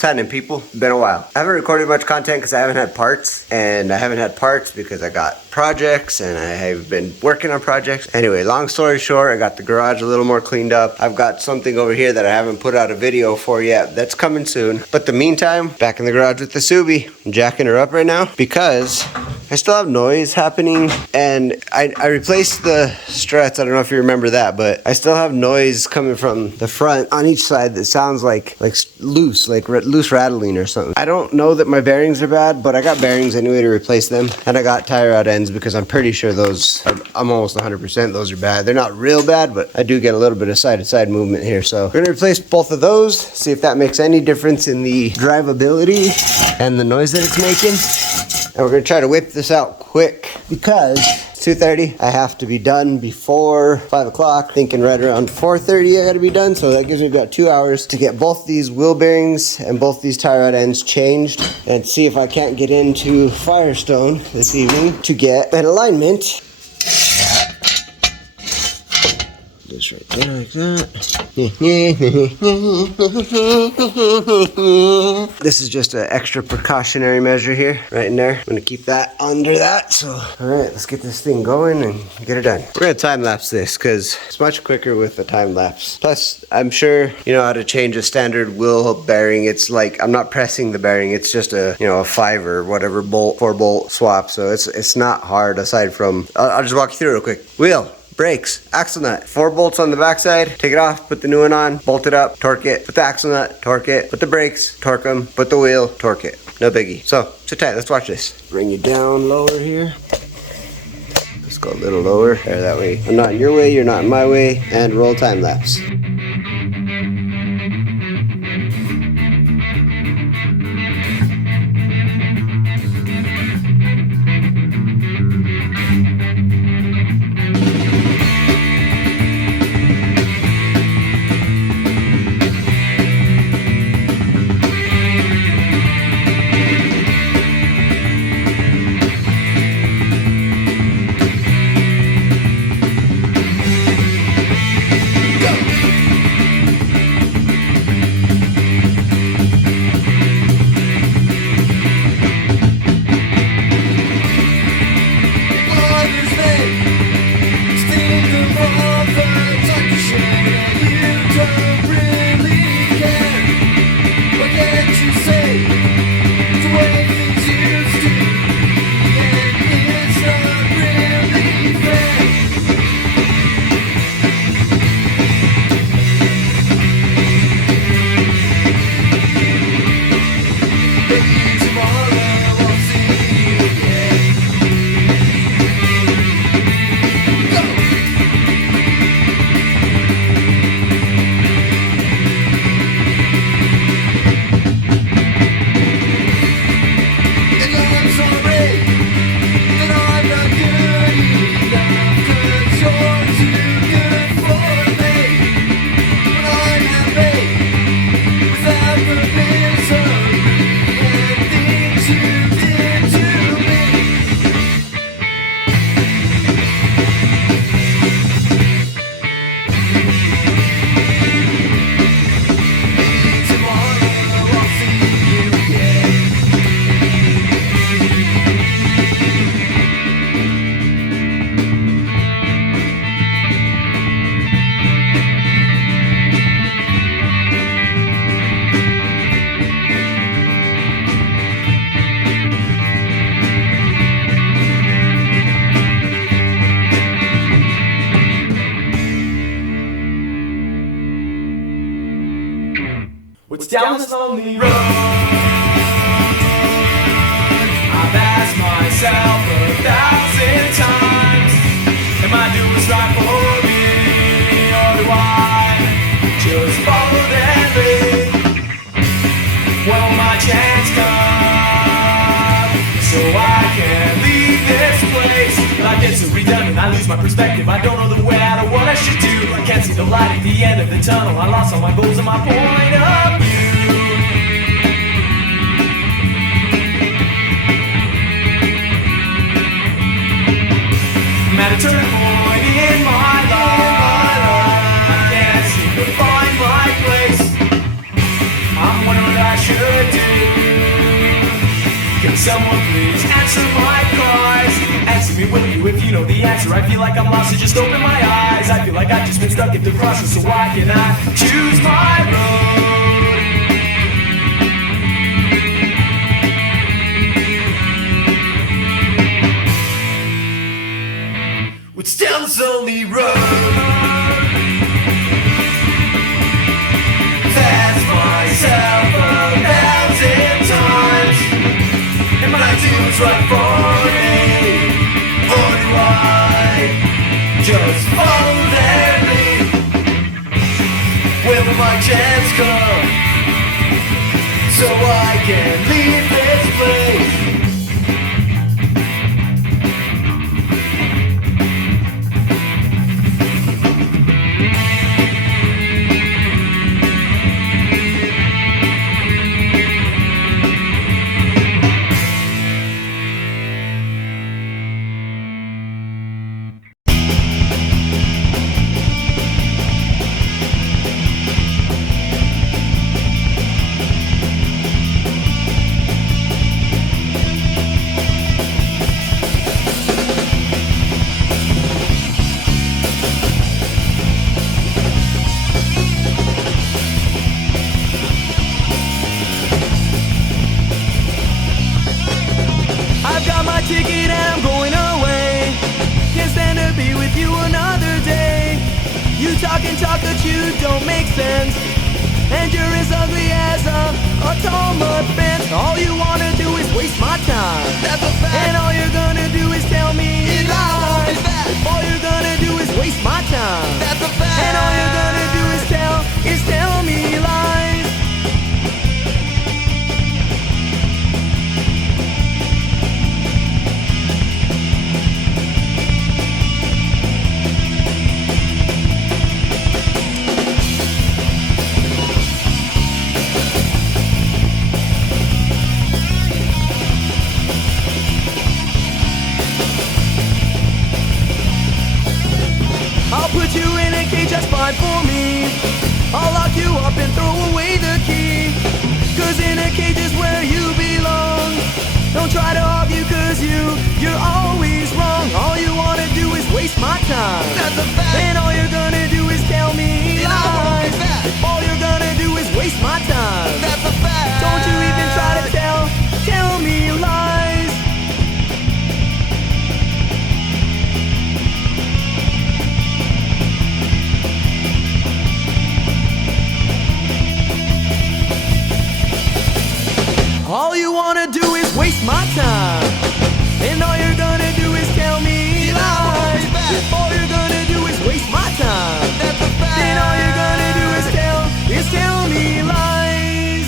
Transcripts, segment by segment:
What's happening, people? Been a while. I haven't recorded much content because I haven't had parts, and I haven't had parts because I got projects and I have been working on projects. Anyway, long story short, I got the garage a little more cleaned up. I've got something over here that I haven't put out a video for yet. That's coming soon. But the meantime, back in the garage with the Subi. I'm jacking her up right now because I still have noise happening, and I replaced the struts. I don't know if you remember that, but I still have noise coming from the front on each side that sounds like loose, loose rattling or something. I don't know that my bearings are bad, but I got bearings anyway to replace them, and I got tire rod ends because I'm pretty sure those are, I'm almost 100% those are bad. They're not real bad, but I do get a little bit of side-to-side movement here. So we're gonna replace both of those, see if that makes any difference in the drivability and the noise that it's making. And we're gonna try to whip this out quick because it's 2:30. I have to be done before 5 o'clock. Thinking right around 4:30 I gotta be done. So that gives me about 2 hours to get both these wheel bearings and both these tie rod ends changed, and see if I can't get into Firestone this evening to get an alignment. Just right there like that. This is just an extra precautionary measure here, right in there. I'm gonna keep that under that. So, all right, let's get this thing going and get it done. We're gonna time lapse this because it's much quicker with the time lapse. Plus, I'm sure you know how to change a standard wheel bearing. It's like I'm not pressing the bearing. It's just a a 5 or whatever bolt, 4-bolt swap. So it's not hard. Aside from, I'll just walk you through it real quick. Wheel. Brakes, axle nut, 4 bolts on the backside, take it off, put the new one on, bolt it up, torque it, put the axle nut, torque it, put the brakes, torque them, put the wheel, torque it. No biggie. So, sit tight, let's watch this. Bring you down lower here. Let's go a little lower, there, that way. I'm not in your way, you're not in my way, and roll time lapse. What's down this lonely road? I've asked myself 1,000 times, am I doing right for me, or do I just follow that lead? Well, my chance comes, so I can leave this place. But I get so redundant, I lose my perspective. I don't know the way out of what I should do. I can't see the light at the end of the tunnel. I lost all my goals and my point of view. I'm at a turning point in my life. I can't seem to find my place. I'm wondering what I should Can someone please answer my cries? Answer me, will you, if you know the answer. I feel like I'm lost, so just open my eyes. I feel like I've just been stuck at the crossroads, so why can't I choose my road? It's down this lonely road. Ask myself 1,000 times, am I doing what's right for me? Or do I just follow their lead? When will my chance come, so I can leave this place? Ticket and I'm going away. Can't stand to be with you another day. You talk and talk, but you don't make sense. And you're as ugly as a tall mud fence. All you wanna do is waste my time. That's a fact. And all you're gonna do is tell me lies. All you're gonna do is waste my time. That's a fact. And all you're gonna do is tell me lies. Put you in a cage, that's fine for me. I'll lock you up and throw away the key. Cause in a cage is where you belong. Don't try to argue cause you're always wrong. All you wanna do is waste my time. That's a fact. And all you're gonna do is tell me lies. All you're gonna do is waste my time. That's a fact. Don't you even try to tell me lies. All you wanna do is waste my time. And all you're gonna do is tell me lies. If all you're gonna do is waste my time, that's a fact. Then all you're gonna do is tell me lies.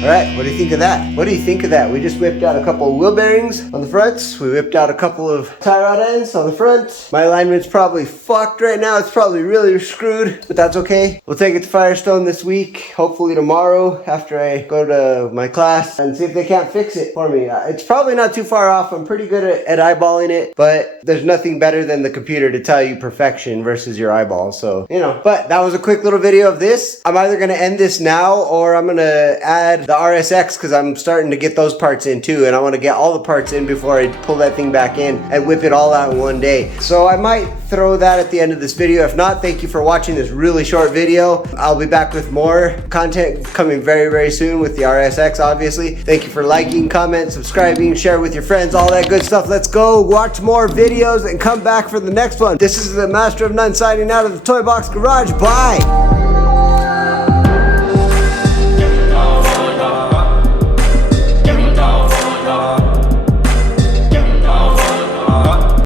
Alright, what do you think of that? What do you think of that? We just whipped out a couple of wheel bearings on the fronts. We whipped out a couple of tie rod ends on the front. My alignment's probably fucked right now. It's probably really screwed, but that's okay. We'll take it to Firestone this week, hopefully tomorrow after I go to my class, and see if they can't fix it for me. It's probably not too far off. I'm pretty good at eyeballing it, but there's nothing better than the computer to tell you perfection versus your eyeball. So, you know, but that was a quick little video of this. I'm either gonna end this now or I'm gonna add the RSX because I'm starting to get those parts in too, and I want to get all the parts in before I pull that thing back in and whip it all out in one day. So I might throw that at the end of this video. If not, thank you for watching this really short video. I'll be back with more content coming very, very soon with the RSX, obviously. Thank you for liking, comment, subscribing, share with your friends, all that good stuff. Let's go watch more videos and come back for the next one. This is the Master of None signing out of the Toy Box Garage. Bye!